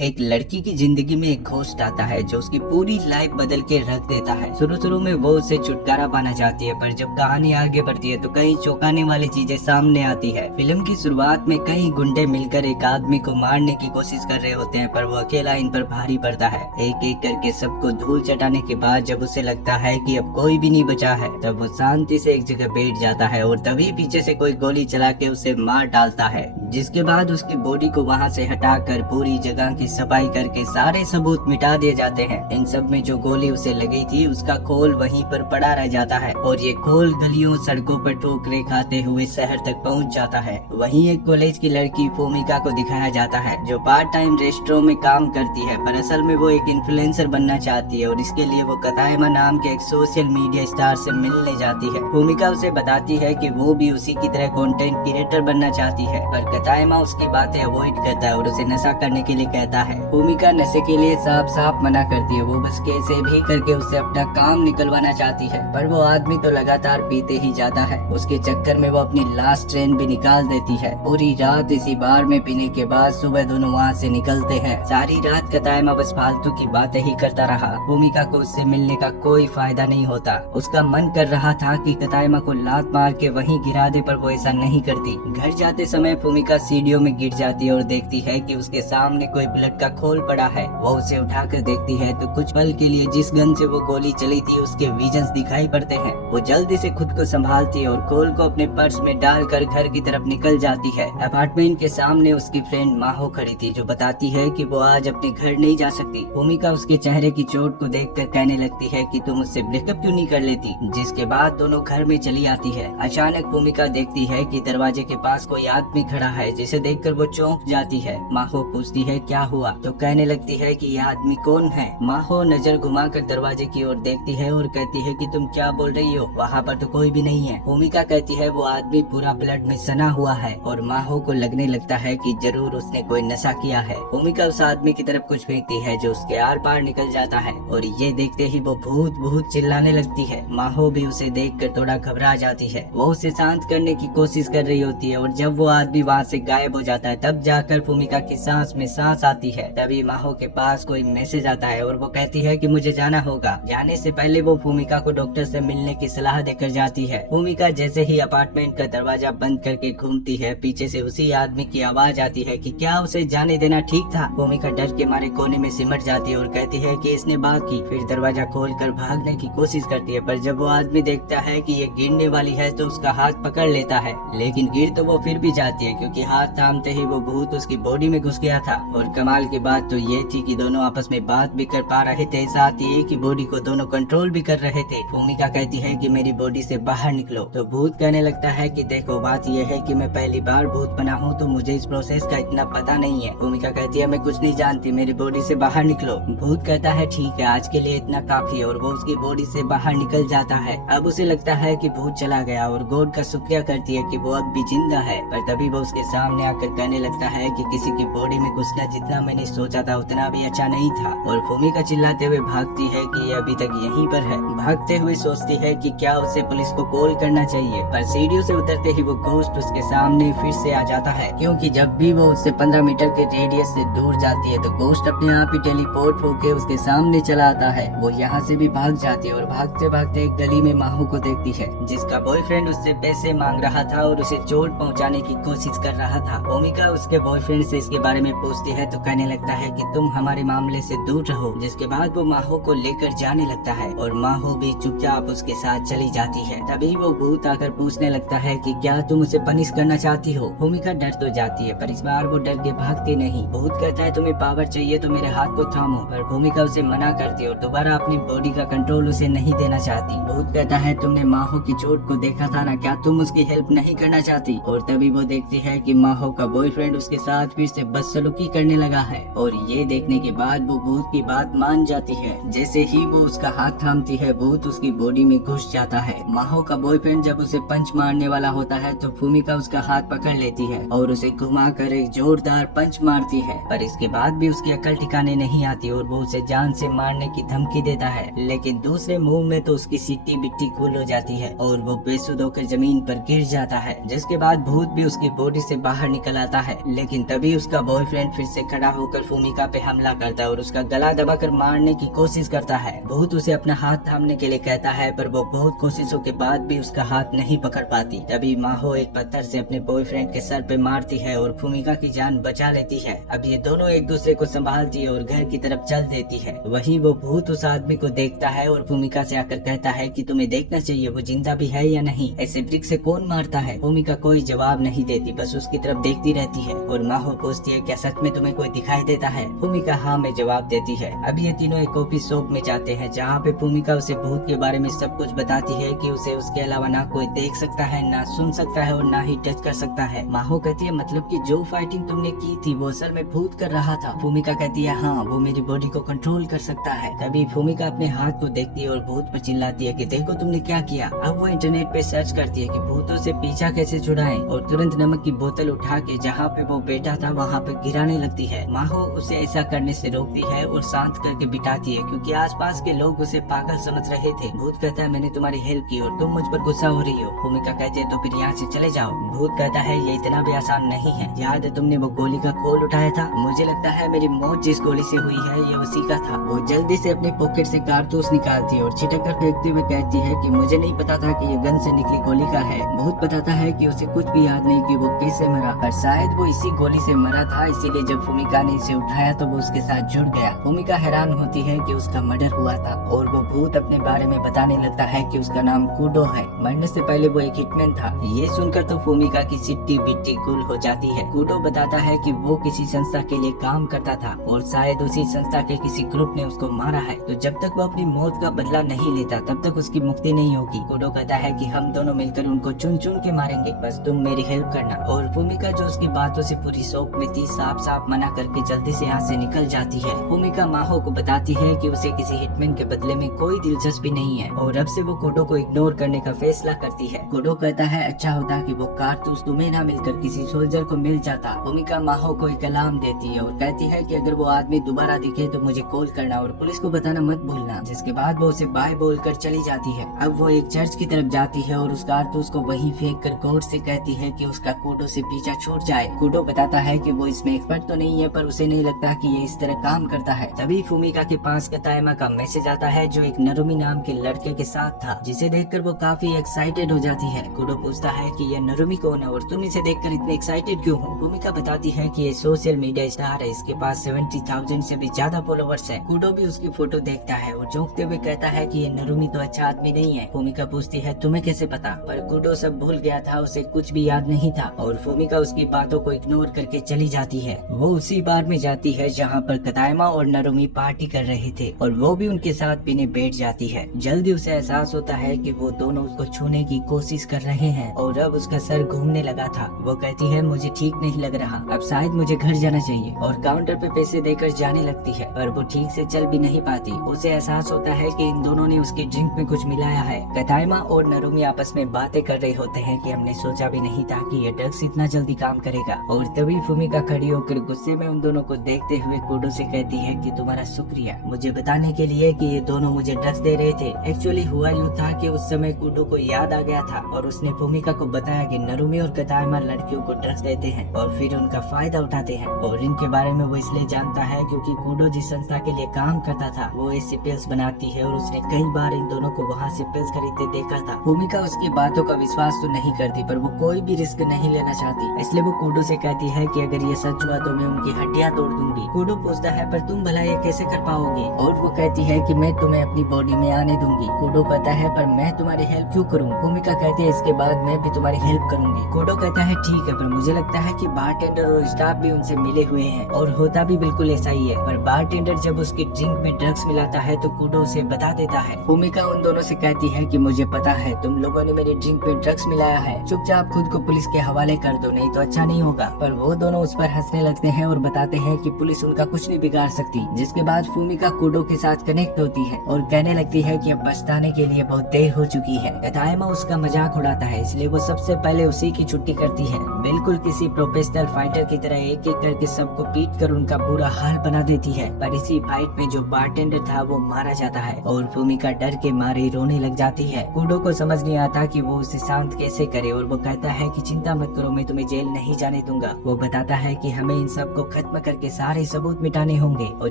एक लड़की की जिंदगी में एक घोस्ट आता है जो उसकी पूरी लाइफ बदल के रख देता है। शुरू में वो उससे छुटकारा पाना चाहती है, पर जब कहानी आगे बढ़ती है तो कई चौंकाने वाली चीजें सामने आती है। फिल्म की शुरुआत में कई गुंडे मिलकर एक आदमी को मारने की कोशिश कर रहे होते हैं, पर वो अकेला इन पर भारी पड़ता है। एक एक करके सबको धूल चटाने के बाद जब उसे लगता है कि अब कोई भी नहीं बचा है, तब वो शांति से एक जगह बैठ जाता है और तभी पीछे से कोई गोली चला के उसे मार डालता है, जिसके बाद उसकी बॉडी को वहाँ से हटाकर पूरी जगह की सफाई करके सारे सबूत मिटा दिए जाते हैं। इन सब में जो गोली उसे लगी थी उसका खोल वहीं पर पड़ा रह जाता है और ये खोल गलियों सड़कों पर ठोकरे खाते हुए शहर तक पहुंच जाता है। वहीं एक कॉलेज की लड़की भूमिका को दिखाया जाता है जो पार्ट टाइम रेस्टोरेंट में काम करती है, पर असल में वो एक इन्फ्लुएंसर बनना चाहती है और इसके लिए वो कतायमा नाम के एक सोशल मीडिया स्टार से मिलने जाती है। भूमिका उसे बताती है कि वो भी उसी की तरह कंटेंट क्रिएटर बनना चाहती है, पर कतायमा उसकी बातें अवॉइड करता है और उसे नशा करने के लिए कहता है। भूमिका नशे के लिए साफ मना करती है, वो बस कैसे भी करके उससे अपना काम निकलवाना चाहती है, पर वो आदमी तो लगातार पीते ही जाता है। उसके चक्कर में वो अपनी लास्ट ट्रेन भी निकाल देती है। पूरी रात इसी बार में पीने के बाद सुबह दोनों वहाँ से निकलते हैं। सारी रात कतायमा बस फालतू की बातें ही करता रहा। भूमिका को उससे मिलने का कोई फायदा नहीं होता। उसका मन कर रहा था कि कतायमा को लात मार के वहीं गिरा दे, पर वो ऐसा नहीं करती। घर जाते समय भूमिका सीढ़ियों में गिर जाती है और देखती है कि उसके सामने कोई ब्लड का खोल पड़ा है। वो उसे उठाकर देखती है तो कुछ पल के लिए जिस गन से वो गोली चली थी उसके विजन्स दिखाई पड़ते हैं। वो जल्दी से खुद को संभालती है और खोल को अपने पर्स में डालकर घर की तरफ निकल जाती है। अपार्टमेंट के सामने उसकी फ्रेंड माहो खड़ी थी जो बताती है कि वो आज अपने घर नहीं जा सकती। भूमिका उसके चेहरे की चोट को देखकर कहने लगती है कि तुम मुझसे ब्रेकअप क्यों नहीं कर लेती, जिसके बाद दोनों घर में चली आती है। अचानक भूमिका देखती है कि दरवाजे के पास कोई आदमी खड़ा है, जिसे देखकर वो चौंक जाती है। माहो पूछती है क्या हुआ, तो कहने लगती है कि यह आदमी कौन है। माहो नजर घुमाकर दरवाजे की ओर देखती है और कहती है कि तुम क्या बोल रही हो, वहाँ पर तो कोई भी नहीं है। भूमिका कहती है वो आदमी पूरा ब्लड में सना हुआ है और माहो को लगने लगता है कि जरूर उसने कोई नशा किया है। भूमिका उस आदमी की तरफ कुछ फेंकती है जो उसके आर पार निकल जाता है और ये देखते ही वो भूत भूत चिल्लाने लगती है। माहो भी उसे देखकर थोड़ा घबरा जाती है। वो उसे शांत करने की कोशिश कर रही होती है और जब वो आदमी वहाँ से गायब हो जाता है तब जाकर भूमिका की सांस में सांस आती है। तभी माहो के पास कोई मैसेज आता है और वो कहती है कि मुझे जाना होगा। जाने से पहले वो भूमिका को डॉक्टर से मिलने की सलाह देकर जाती है। भूमिका जैसे ही अपार्टमेंट का दरवाजा बंद करके घूमती है, पीछे से उसी आदमी की आवाज आती है कि क्या उसे जाने देना ठीक था। भूमिका डर के मारे कोने में सिमट जाती है और कहती है कि इसने बात की। फिर दरवाजा खोलकर भागने की कोशिश करती है, पर जब वो आदमी देखता है कि ये गिरने वाली है तो उसका हाथ पकड़ लेता है, लेकिन गिर तो वो फिर भी जाती है क्योंकि हाथ थामते ही वो भूत उसकी बॉडी में घुस गया था। और कमाल की बात तो ये थी कि दोनों आपस में बात भी कर पा रहे थे, साथ ही कि बॉडी को दोनों कंट्रोल भी कर रहे थे। भूमिका कहती है कि मेरी बॉडी से बाहर निकलो, तो भूत कहने लगता है कि देखो बात यह है कि मैं पहली बार भूत बना हूँ तो मुझे इस प्रोसेस का इतना पता नहीं है। भूमिका कहती है मैं कुछ नहीं जानती, मेरी बॉडी से बाहर निकलो। भूत कहता है ठीक है, आज के लिए इतना काफी है और वो उसकी बॉडी से बाहर निकल जाता है। अब उसे लगता है कि भूत चला गया और गॉड का शुक्रिया करती है कि वो अब भी जिंदा है, पर तभी वो उसके सामने आकर कहने लगता है कि किसी की बॉडी में घुसना जितना मैंने सोचा था उतना भी अच्छा नहीं था। और भूमिका चिल्लाते हुए भागती है कि ये अभी तक यहीं पर है। भागते हुए सोचती है कि क्या उसे पुलिस को कॉल करना चाहिए, पर सीढ़ियों से उतरते ही वो घोस्ट उसके सामने फिर से आ जाता है, क्योंकि जब भी वो उससे 15 मीटर के रेडियस से दूर जाती है तो घोस्ट अपने आप ही टेलीपोर्ट होके उसके सामने चला आता है। वो यहाँ से भी भाग जाती है और भागते भागते एक गली में माहो को देखती है जिसका बॉयफ्रेंड उससे पैसे मांग रहा था और उसे चोट पहुँचाने की कोशिश कर रहा था। भूमिका उसके बॉयफ्रेंड से इसके बारे में पूछती है तो कहने लगता है कि तुम हमारे मामले से दूर रहो, जिसके बाद वो माहो को लेकर जाने लगता है और माहो भी चुपचाप उसके साथ चली जाती है। तभी वो भूत आकर पूछने लगता है कि क्या तुम उसे पनिश करना चाहती हो। भूमिका डर तो जाती है पर इस बार वो डर के भागती नहीं। भूत कहता है तुम्हें पावर चाहिए तो मेरे हाथ को थामो, पर भूमिका उसे मना करती है और दोबारा अपनी बॉडी का कंट्रोल उसे नहीं देना चाहती। भूत कहता है तुमने माहो की चोट को देखा था ना, क्या तुम उसकी हेल्प नहीं करना चाहती। और तभी वो देखती है कि माहो का बॉयफ्रेंड उसके साथ फिर से बदसलूकी करने लगा है और ये देखने के बाद वो भूत की बात मान जाती है। जैसे ही वो उसका हाथ थामती है भूत उसकी बॉडी में घुस जाता है। माहो का बॉयफ्रेंड जब उसे पंच मारने वाला होता है तो भूमिका उसका हाथ पकड़ लेती है और उसे घुमाकर एक जोरदार पंच मारती है, पर इसके बाद भी उसकी अकल ठिकाने नहीं आती और वो उसे जान से मारने की धमकी देता है। लेकिन दूसरे मुंह में तो उसकी सिट्टी बिट्टी गुल हो जाती है और वो बेसुध होकर जमीन पर गिर जाता है, जिसके बाद भूत भी उसकी बॉडी से बाहर निकल आता है। लेकिन तभी उसका बॉयफ्रेंड फिर से खड़ा होकर भूमिका पे हमला करता है और उसका गला दबाकर मारने की कोशिश करता है। भूत उसे अपना हाथ थामने के लिए कहता है पर वो बहुत कोशिशों के बाद भी उसका हाथ नहीं पकड़ पाती। तभी माहो एक पत्थर से अपने बॉयफ्रेंड के सर पे मारती है और भूमिका की जान बचा लेती है। अब ये दोनों एक दूसरे को संभालती है और घर की तरफ चल देती है। वहीं वो भूत उस आदमी को देखता है और भूमिका से आकर कहता है कि तुम्हें देखना चाहिए वो जिंदा भी है या नहीं, ऐसे ब्रिक से कौन मारता है। भूमिका कोई जवाब नहीं देती, बस उसकी तरफ देखती रहती है और माहो पूछती है क्या सच में तुम्हें कोई दिखाई देता है। भूमिका हाँ में जवाब देती है। अब ये तीनों एक कॉफी शॉप में जाते हैं जहाँ पे भूमिका उसे भूत के बारे में सब कुछ बताती है कि उसे उसके अलावा ना कोई देख सकता है, ना सुन सकता है और ना ही टच कर सकता है। माहो कहती है मतलब कि जो फाइटिंग तुमने की थी वो असल में भूत कर रहा था। भूमिका कहती है हाँ, वो मेरी बॉडी को कंट्रोल कर सकता है। तभी भूमिका अपने हाथ को देखती है और भूत पर चिल्लाती है कि देखो तुमने क्या किया। अब वो इंटरनेट पे सर्च करती है कि भूतों से पीछा कैसे छुड़ाएं और तुरंत नमक की बोतल उठा के जहाँ पे वो बैठा था वहाँ पे गिराने लगती है। माहो उसे ऐसा करने से रोकती है और शांत करके बिठाती है क्योंकि आसपास के लोग उसे पागल समझ रहे थे। भूत कहता है मैंने तुम्हारी हेल्प की और तुम मुझ पर गुस्सा हो रही हो। भूमिका कहती है तो फिर यहाँ से चले जाओ। भूत कहता है ये इतना भी आसान नहीं है, याद है तुमने वो गोली का खोल उठाया था, मुझे लगता है मेरी मौत जिस गोली से हुई है ये उसी का था। वो जल्दी से अपने पॉकेट से कारतूस निकालती है और छिटक कर फेंकते हुए कहती है कि मुझे नहीं पता था कि ये गन से निकली गोली का है। भूत बताता है कि उसे कुछ भी याद नहीं कि वो कैसे मरा, पर शायद वो इसी गोली से मरा था, इसीलिए जब भूमिका ने इसे उठाया तो वो उसके साथ जुड़ गया। भूमिका हैरान होती है कि उसका मर्डर हुआ था और वो भूत अपने बारे में बताने लगता है कि उसका नाम कूडो है, मरने से पहले वो एक हिटमैन था। ये सुनकर तो भूमिका की सिट्टी बिट्टी गुल हो जाती है। कूडो बताता है कि वो किसी संस्था के लिए काम करता था और शायद उसी संस्था के किसी ग्रुप ने उसको मारा है, तो जब तक वो अपनी मौत का बदला नहीं लेता तब तक उसकी मुक्ति नहीं होगी। कूडो कहता है कि हम दोनों मिलकर उनको चुन चुन के मारेंगे, बस तुम मेरी हेल्प करना। और भूमिका जो उसकी बातों से पूरी शौक में थी साफ साफ मना करके जल्दी से यहाँ से निकल जाती है। भूमिका माहो को बताती है कि उसे किसी हिटमैन के बदले में कोई दिलचस्पी नहीं है और अब से वो कूडो को इग्नोर करने का फैसला करती है। कूडो कहता है अच्छा होता कि वो कारतूस तुम्हें ना मिलकर किसी सोल्जर को मिल जाता। भूमिका माहो को एक अलार्म देती है और कहती है कि अगर वो आदमी दोबारा दिखे तो मुझे कॉल करना और पुलिस को बताना मत भूलना। जिसके बाद वो उसे बाय बोलकर चली जाती है। अब वो एक चर्च की तरफ जाती है और उस कारतूस को वहीं फेंक कर गौर से कहती है कि उसका कूडो से पीछा छूट जाए। कूडो बताता है कि वो इसमें एक्सपर्ट तो नहीं है पर उसे नहीं लगता कि ये इस तरह काम करता है। तभी भूमिका के पास कतायमा का मैसेज आता है जो एक नरुमी नाम के लड़के के साथ था, जिसे देखकर वो काफी एक्साइटेड हो जाती है। कूडो पूछता है कि ये नरुमी कौन है और तुम इसे देखकर इतने एक्साइटेड क्यों हो। भूमिका बताती है कि ये सोशल मीडिया स्टार है, इसके पास 70,000 से भी ज्यादा फॉलोवर्स है। कूडो भी उसकी फोटो देखता है और चौंकते हुए कहता है कि ये नरुमी तो अच्छा आदमी नहीं है। भूमिका पूछती है तुम्हें कैसे पता, पर कूडो सब भूल गया था, उसे कुछ भी याद नहीं था और भूमिका उसकी बातों को इग्नोर करके चली जाती है। वो उसी बार में जाती है जहाँ पर कतायमा और नरुमी पार्टी कर रहे थे और वो भी उनके साथ पीने बैठ जाती है। जल्दी उसे एहसास होता है कि वो दोनों उसको छूने की कोशिश कर रहे हैं और अब उसका सर घूमने लगा था। वो कहती है मुझे ठीक नहीं लग रहा, अब शायद मुझे घर जाना चाहिए और काउंटर पे पैसे देकर जाने लगती है, पर वो ठीक से चल भी नहीं पाती। उसे एहसास होता है कि इन दोनों ने उसकी ड्रिंक में कुछ मिलाया है। कतायमा और नरुमी आपस में बातें कर रहे होते हैं कि हमने सोचा भी नहीं था कि ये ड्रग्स इतना जल्दी काम करेगा। और तभी भूमिका खड़ी होकर गुस्से में उन दोनों को देखते हुए कूडो से कहती है कि तुम्हारा शुक्रिया मुझे बताने के लिए कि ये दोनों मुझे ड्रग्स दे रहे थे। एक्चुअली हुआ यूँ था कि उस समय कूडो को याद आ गया था और उसने भूमिका को बताया कि नरुमी और कतायमा लड़कियों को ड्रग्स देते हैं और फिर उनका फायदा उठाते हैं और इनके बारे में वो इसलिए जानता है क्योंकि कूडो जिस संस्था के लिए काम करता था वो ऐसी पिल्स बनाती है और उसने कई बार इन दोनों को वहाँ से पिल्स खरीदते देखा था। भूमिका उसकी बातों का विश्वास तो नहीं करती पर वो कोई भी रिस्क नहीं लेना चाहती, इसलिए वो कूडो से कहती है कि अगर ये सच हुआ तो मैं उनकी हड्डियाँ तोड़ दूंगी। कूडो पूछता है पर तुम भला ये कैसे कर पाओगे और वो कहती है कि मैं तुम्हें अपनी बॉडी में आने दूंगी। कूडो कहता है पर मैं तुम्हारी हेल्प क्यों करूँ। भूमिका कहती है इसके बाद मैं भी तुम्हारी हेल्प करूंगी। कूडो कहता है ठीक है, पर मुझे लगता है कि बारटेंडर और स्टाफ भी उनसे मिले हुए हैं और होता भी बिल्कुल ऐसा ही है, पर बारटेंडर जब उसकी ड्रिंक में ड्रग्स मिलाता है तो कूडो उसे बता देता है। भूमिका उन दोनों से कहती है कि मुझे पता है तुम लोगों ने मेरी ड्रिंक में ड्रग्स मिलाया है, चुपचाप खुद को पुलिस के हवाले कर दो नहीं तो अच्छा नहीं होगा। पर वो दोनों उस पर हंसने लगते हैं और बताते हैं कि पुलिस उनका कुछ नहीं बिगाड़ सकती। जिसके बाद भूमिका कूडो के साथ कनेक्ट होती है और कहने लगती है कि अब पछताने के लिए बहुत देर हो चुकी है। कतायमा उसका मजाक उड़ाता है इसलिए वो सबसे पहले उसी की छुट्टी करती है। बिल्कुल किसी प्रोफेशनल फाइटर की तरह एक एक करके सबको पीट कर उनका बुरा हाल बना देती है। पर इसी फाइट में जो बारटेंडर था वो मारा जाता है और भूमिका डर के मारे रोने लग जाती है। कूडो को समझ नहीं आता कि वो उसे शांत कैसे करे और वो कहता है कि चिंता मत करो, मैं तुम्हें जेल नहीं जाने दूंगा। वो बताता है कि हमें इन सबको खत्म करके सारे सबूत मिटाने होंगे। और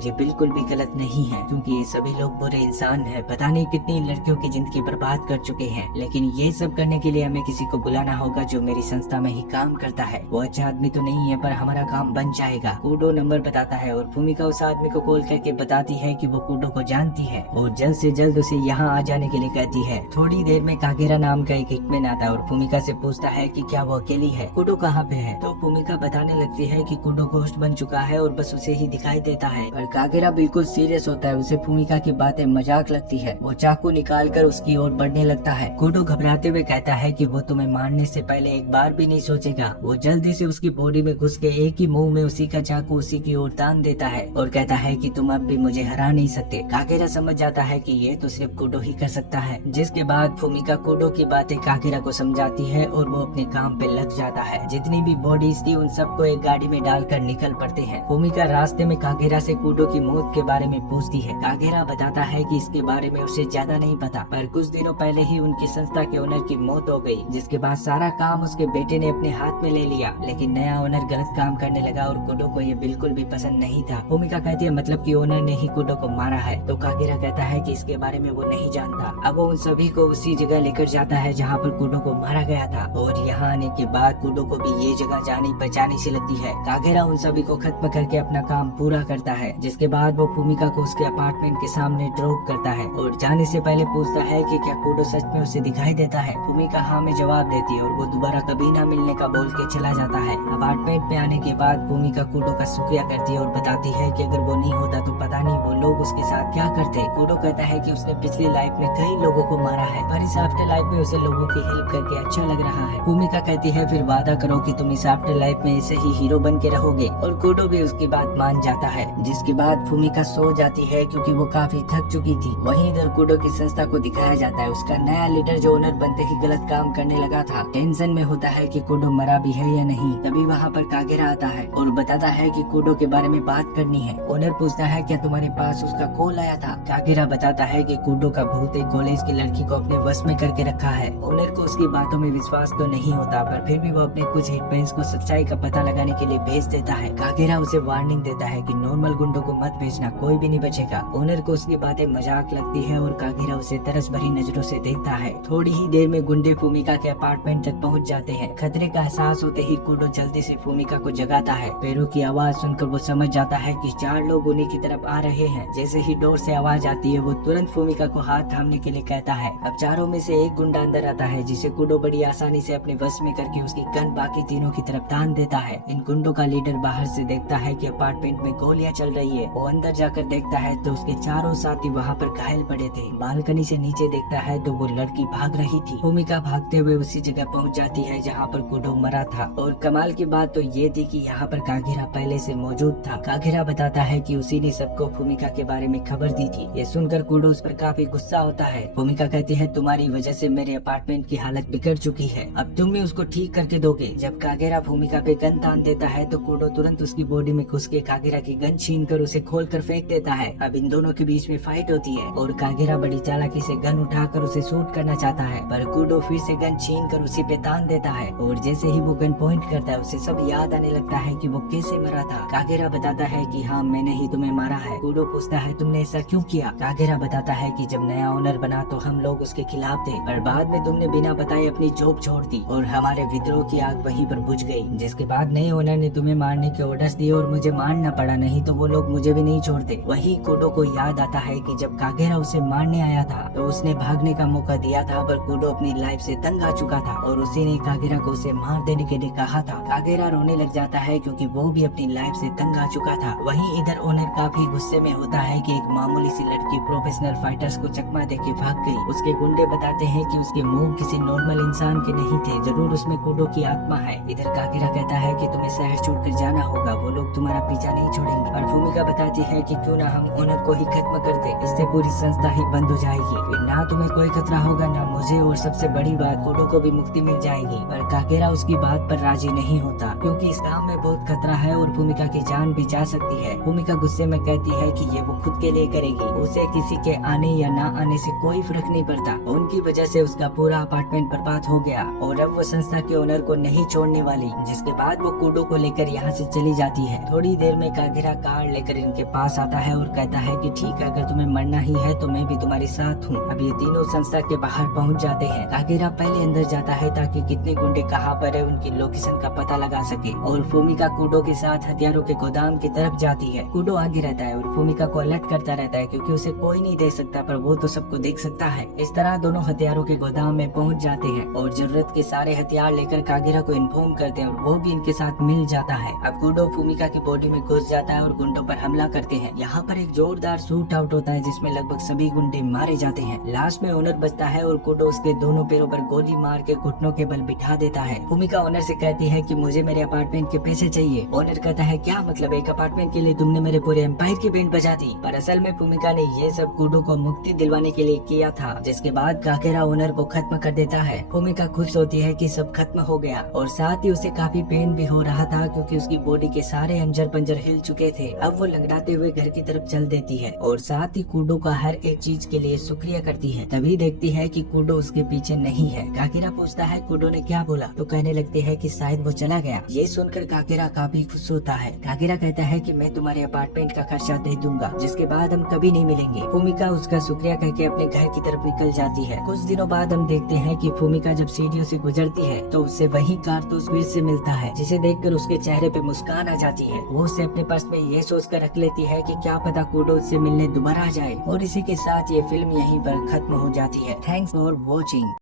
ये बिल्कुल भी गलत नहीं है, क्योंकि ये सभी लोग बुरे इंसान हैं। पता नहीं कितनी लड़कियों की जिंदगी बर्बाद कर चुके हैं, लेकिन ये सब करने के लिए हमें किसी को बुलाना होगा जो मेरी संस्था में ही काम करता है। वो अच्छा आदमी तो नहीं है, पर हमारा काम बन जाएगा। कूडो नंबर बताता है और भूमिका उस आदमी को कॉल करके बताती है कि वो कूडो को जानती है और जल्द से जल्द उसे यहाँ आ जाने के लिए कहती है। थोड़ी देर में कागेरा नाम का एक हिटमैन आता है और भूमिका से पूछता है कि क्या वो अकेली है, कूडो कहाँ पे है। तो भूमिका बताने लगती है कि कूडो घोस्ट बन चुका है और बस उसे ही दिखाई देता है। पर कागेरा बिल्कुल सीरियस होता है, उसे भूमिका की बातें मजाक लगती है। वो चाकू निकाल कर उसकी ओर बढ़ने लगता है। कूडो घबराते हुए कहता है कि वो तुम्हें मारने से पहले एक बार भी नहीं सोचेगा। वो जल्दी से उसकी बॉडी में घुस के एक ही मुंह में उसी का चाकू उसी की ओर तान देता है और कहता है कि तुम अब भी मुझे हरा नहीं सकते। कागेरा समझ जाता है कि ये तो सिर्फ कूडो ही कर सकता है। जिसके बाद भूमिका कूडो की बातें कागेरा को समझाती है और वो अपने काम पे लग जाता है। जितनी भी बॉडीज थी उन सबको एक गाड़ी में डालकर निकल पड़ते हैं। भूमिका रास्ते में कागेरा से कूडो की मौत के बारे में पूछती है। कागेरा बताता है कि इसके बारे में उसे ज्यादा नहीं पता, पर कुछ दिनों पहले ही उनकी संस्था के ओनर की मौत हो गई, जिसके बाद सारा काम उसके बेटे ने अपने हाथ में ले लिया। लेकिन नया ओनर गलत काम करने लगा और कूडो को ये बिल्कुल भी पसंद नहीं था। भूमिका कहती है मतलब कि ओनर ने ही कूडो को मारा है। तो कागेरा कहता है कि इसके बारे में वो नहीं जानता। अब वो उन सभी को उसी जगह लेकर जाता है जहाँ पर कूडो को मारा गया था और यहाँ आने के बाद कूडो को भी ये जगह जानी पहचानी सी लगती है। कागेरा उन सभी को खत्म करके अपना काम पूरा करता है, जिसके बाद वो भूमिका को उसके अपार्टमेंट के सामने ड्रॉप करता है और जाने से पहले पूछता है कि क्या कूडो सच में उसे दिखाई देता है। भूमिका हाँ में जवाब देती है और वो दोबारा कभी ना मिलने का बोल के चला जाता है। अपार्टमेंट में आने के बाद भूमिका कूडो का शुक्रिया करती है और बताती है कि अगर वो नहीं होता तो पता नहीं वो लोग उसके साथ क्या करते। कूडो कहता है कि उसने पिछली लाइफ में कई लोगों को मारा है, पर इस आफ्टर लाइफ में उसे लोगों की हेल्प करके अच्छा लग रहा है। भूमिका कहती है फिर वादा करो कि तुम इस आफ्टर लाइफ में ऐसे ही हीरो बन के रहोगे, और कूडो भी उसकी बात मान जाता है। जिसके बाद भूमिका सो जाती है क्योंकि वो काफी थक चुकी थी। वहीं इधर कूडो की संस्था को दिखाया जाता है। उसका नया लीडर जो ओनर बनते ही गलत काम करने लगा था, टेंशन में होता है कि कूडो मरा भी है या नहीं। तभी वहाँ पर कागेरा आता है और बताता है कि कूडो के बारे में बात करनी है। ओनर पूछता है क्या तुम्हारे पास उसका कॉल आया था। कागेरा बताता है कि कूडो का भूत एक कॉलेज की लड़की को अपने बस में करके रखा है। ओनर को उसकी बातों में विश्वास तो नहीं होता, पर फिर भी वो अपने कुछ हिटमैन्स को सच्चाई का पता लगाने के लिए भेज देता है। कागेरा उसे वार्निंग देता है कि नॉर्मल गुंडों को मत भेजना, कोई भी नहीं बचेगा। ओनर को उसकी बातें मजाक लगती है और कागेरा उसे तरस भरी नजरों से देखता है। थोड़ी ही देर में गुंडे भूमिका के अपार्टमेंट तक पहुंच जाते हैं। खतरे का एहसास होते ही कूडो जल्दी से भूमिका को जगाता है। पैरों की आवाज सुनकर वो समझ जाता है कि 4 लोग उन्हीं की तरफ आ रहे हैं। जैसे ही डोर से आवाज आती है वो तुरंत भूमिका को हाथ थामने के लिए कहता है। अब चारों में से एक गुंडा अंदर आता है, जिसे कूडो बड़ी आसानी से अपने बस में करके उसकी गन बाकी तीनों की तरफ तान देता है। इन गुंडों का लीडर बाहर से देखता है कि अपार्टमेंट में गोलियां चल रही है। वो अंदर जाकर देखता है तो उसके चारों साथी वहाँ पर घायल पड़े थे। बालकनी से नीचे देखता है तो वो लड़की भाग रही थी। भूमिका भागते हुए उसी जगह पहुँच जाती है जहाँ पर कूडो मरा था। और कमाल की बात तो ये थी कि यहाँ पर कागेरा पहले से मौजूद था। कागेरा बताता है कि उसी ने सबको भूमिका के बारे में खबर दी थी। ये सुनकर कूडो उस पर काफी गुस्सा होता है। भूमिका कहती है तुम्हारी वजह से मेरे अपार्टमेंट की हालत बिगड़ चुकी है, अब तुम ही उसको ठीक करके दोगे। जब कागेरा भूमिका पे गन तान देता है तो कूडो तुरंत उसकी बॉडी में घुस के कागेरा की गन छीन कर उसे खोल कर फेंक देता है। अब इन दोनों के बीच में फाइट होती है और कागेरा बड़ी चालाकी से गन उठाकर उसे शूट करना चाहता है, पर कूडो फिर से गन छीन कर उसी पे तान देता है। और जैसे ही वो गन पॉइंट करता है उसे सब याद आने लगता है कि वो कैसे मरा था। कागेरा बताता है कि हाँ मैंने ही तुम्हें मारा है। कूडो पूछता है तुमने ऐसा क्यों किया। कागेरा बताता है कि जब नया ओनर बना तो हम लोग उसके खिलाफ थे, पर बाद में तुमने बिना बताए अपनी जॉब छोड़ दी और हमारे विद्रोह की आग वहीं पर बुझ गई। जिसके बाद नए ओनर ने तुम्हें मारने के ऑर्डर्स दिए और मुझे मारना पड़ा, नहीं तो वो लोग मुझे भी नहीं छोड़ते। वही कूडो को याद आता है कि जब कागेरा उसे मारने आया था तो उसने भागने का मौका दिया था, पर कूडो अपनी लाइफ से तंग आ चुका था और उसी ने कागेरा को उसे मार देने के लिए कहा था। कागेरा रोने लग जाता है क्योंकि वो भी अपनी लाइफ से तंग आ चुका था। वहीं इधर ओनर काफी गुस्से में होता है कि एक मामूली सी लड़की प्रोफेशनल फाइटर्स को चकमा देके भाग गई। उसके गुंडे बताते हैं कि उसके मुंह किसी नॉर्मल इंसान के नहीं थे, जरूर उसमें कूडो की आत्मा है। इधर कागेरा कहता है कि तुम्हें शहर छोड़कर जाना होगा, वो लोग तुम्हारा पीछा नहीं छोड़ेंगे। और भूमिका बताती है कि क्यों ना हम ओनर को ही खत्म कर दे, इससे पूरी संस्था ही बंद हो जाएगी, फिर ना तुम्हें कोई खतरा होगा ना मुझे, और सबसे बड़ी बात कूडो को भी मुक्ति मिल जाएगी। पर कागेरा उसकी बात पर राजी नहीं होता क्योंकि इस काम में बहुत खतरा है और भूमिका की जान भी जा सकती है। भूमिका गुस्से में कहती है कि ये वो खुद के लिए करेगी। उसे किसी के आने या ना आने से कोई फर्क नहीं पड़ता। उनकी वजह से उसका पूरा अपार्टमेंट बर्बाद हो गया और अब वो संस्था के ओनर को नहीं छोड़ने वाली। जिसके बाद वो कूडो को लेकर यहाँ से चली जाती है। थोड़ी देर में कागेरा कार लेकर इनके पास आता है और कहता है कि ठीक है, अगर तुम्हें मरना ही है तो मैं भी तुम्हारे साथ हूँ। अब ये तीनों संस्था के बाहर पहुँच जाते हैं। कागेरा पहले अंदर जाता है ताकि कितने गुंडे कहाँ पर है उनकी लोकेशन का पता लगा सके और फूमिका कूडो के साथ हथियारों के गोदाम की तरफ जाती है। कूडो आगे रहता है और फूमिका को अलर्ट करता रहता है क्योंकि उसे कोई नहीं देख सकता पर वो तो सबको देख सकता है। इस तरह दोनों हथियारों के गोदाम में पहुंच जाते हैं और जरूरत के सारे हथियार लेकर कागेरा को इन्फॉर्म करते हैं और वो भी इनके साथ मिल जाता है। अब कूडो फूमिका की बॉडी में घुस जाता है और गुंडों पर हमला करते हैं। यहाँ पर एक जोरदार शूट आउट होता है जिसमें लगभग सभी गुंडे मारे जाते हैं। लास्ट में ओनर बचता है और कूडो उसके दोनों पैरों पर गोली मार के घुटनों के बल बिठा देता है। फूमिका ओनर से कहती है कि मुझे मेरे अपार्टमेंट के पैसे चाहिए। ओनर कहता है क्या मतलब, एक अपार्टमेंट के लिए तुमने मेरे पूरे एम्पायर की बैंड बजा दी। पर असल में फूमिका ने ये सब कूडो को मुक्ति दिलवाने के लिए किया था। जिसके बाद कागेरा ओनर को खत्म कर देता है। फूमिका खुश होती है कि सब खत्म हो गया और साथ ही उसे काफी पेन भी हो रहा था क्योंकि उसकी बॉडी के सारे अंजर पंजर हिल चुके थे। अब वो लंगड़ाते हुए घर की तरफ चल देती है और साथ ही कूडो का हर एक चीज के लिए शुक्रिया करती है। तभी देखती है कि कूडो उसके पीछे नहीं है। कागेरा पूछता है कूडो ने क्या बोला, तो कहने लगती है कि शायद वो चला गया। ये सुनकर कागेरा काफी खुश होता है। कागेरा कहता है कि मैं तुम्हारे अपार्टमेंट का खर्चा दे दूंगा, जिसके बाद हम कभी नहीं मिलेंगे। फूमिका उसका शुक्रिया करके अपने घर की तरफ निकल जाती है। कुछ दिनों बाद हम देखते हैं कि फूमिका जब सीढ़ियों से गुजरती है तो उससे वही कारतूस फिर से मिलता है, जिसे देखकर उसके चेहरे पे मुस्कान आ जाती है। वो उसे अपने पर्स में ये सोच कर रख लेती है कि क्या पता कूडो उससे मिलने दोबारा आ जाए। और इसी के साथ ये फिल्म यहीं पर खत्म हो जाती है। Thanks for watching.